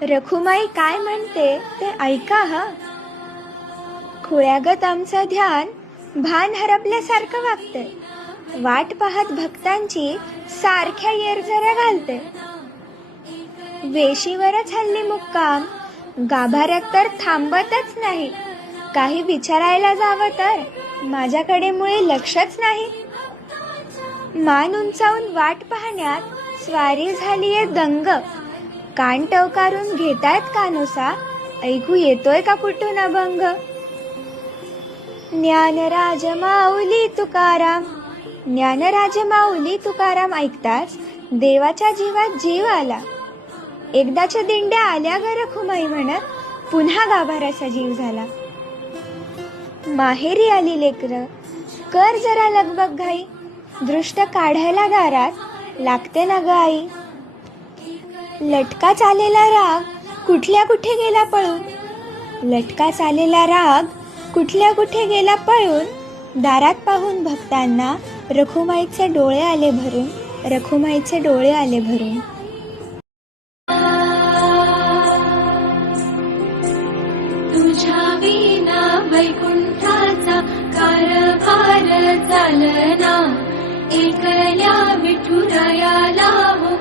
रखुमाई काय म्हणते ते ऐका हा. खुळ्यागत आमचं ध्यान भान हरपल्यासारखं वागते. वाट पाहत भक्तांची सारख्या येरझऱ्या घालते. वेशीवरच हल्ली मुक्काम, गाभाऱ्यात तर थांबतच नाही. काही विचारायला जावं तर माझ्याकडे मुळे लक्षच नाही. मान उंचावून वाट पाहण्यात स्वारी झालीये दंग. कान टवकारून घेतायत कानोसा, ऐकू येतोय का कुठून अभंग. ज्ञानराज माऊली तुकाराम, ज्ञानराज माऊली तुकाराम ऐकताच देवाच्या जीवात जीव आला. एकदाच्या दिंड्या आल्या ग रखुमाई म्हणत, पुन्हा गाभाऱ्याचा जीव झाला. माहेरी आली लेकर, कर जरा लगबग घाई. दृष्ट काढायला दारात लागते ना ग आई. लटका चालेला राग कुठल्या कुठे गेला पळून, लटका चालेला राग कुठल्या कुठे गेला पळून. दारात पाहून भक्तांना रखुमाईचे डोळे आले भरून, रखुमाईचे डोळे आले भरून. तुझ्या विना वैकुंठाचा कारभार चालना, एकल्या विठुरायाला हो